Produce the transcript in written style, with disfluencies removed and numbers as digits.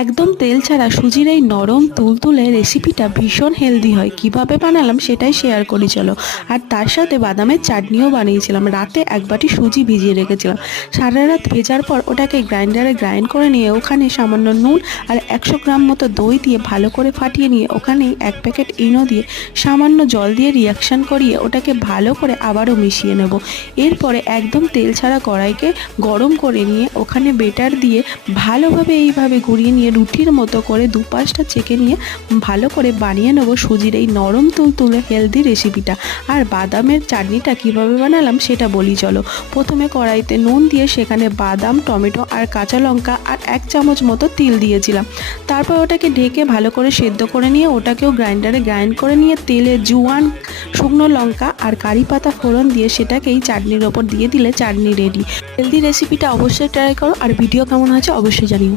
একদম তেল ছাড়া সুজির এই নরম তুলতুলে রেসিপিটা ভীষণ হেলদি হয়। কিভাবে বানালাম সেটাই শেয়ার করি চলো। আর তার সাথে বাদামের চাটনিও বানিয়েছিলাম। রাতে এক বাটি সুজি ভিজিয়ে রেখেছিলাম। সারা রাত ভেজার পর ওটাকে গ্রাইন্ডারে গ্রাইন্ড করে নিয়ে ওখানে সামান্য নুন আর 100 গ্রাম মতো দই দিয়ে ভালো করে ফাটিয়ে নিয়ে ওখানেই 1 প্যাকেট ইনো দিয়ে সামান্য জল দিয়ে রিয়াকশান করিয়ে ওটাকে ভালো করে আবারও মিশিয়ে নেব। এরপরে একদম তেল ছাড়া কড়াইকে গরম করে নিয়ে ওখানে বেটার দিয়ে ভালোভাবে এইভাবে ঘুরিয়ে নিয়ে রুটির মতো করে দুপাশটা চেকে নিয়ে ভালো করে বানিয়ে নেব সুজির এই নরম তুলতুলে হেলদি রেসিপিটা। আর বাদামের চাটনিটা কিভাবে বানালাম সেটা বলি চলো। প্রথমে কড়াইতে নুন দিয়ে সেখানে বাদাম, টমেটো আর কাঁচা লঙ্কা আর 1 চামচ মতো তিল দিয়েছিলাম। তারপর ওটাকে ঢেকে ভালো করে সেদ্ধ করে নিয়ে ওটাকেও গ্রাইন্ডারে গ্রাইন্ড করে নিয়ে তেলে জোয়ান, শুকনো লঙ্কা আর কারি পাতা ফোড়ন দিয়ে সেটাকেই চাটনির ওপর দিয়ে দিলে চাটনি রেডি। হেলদি রেসিপিটা অবশ্যই ট্রাই করো আর ভিডিও কেমন হয়েছে অবশ্যই জানিও।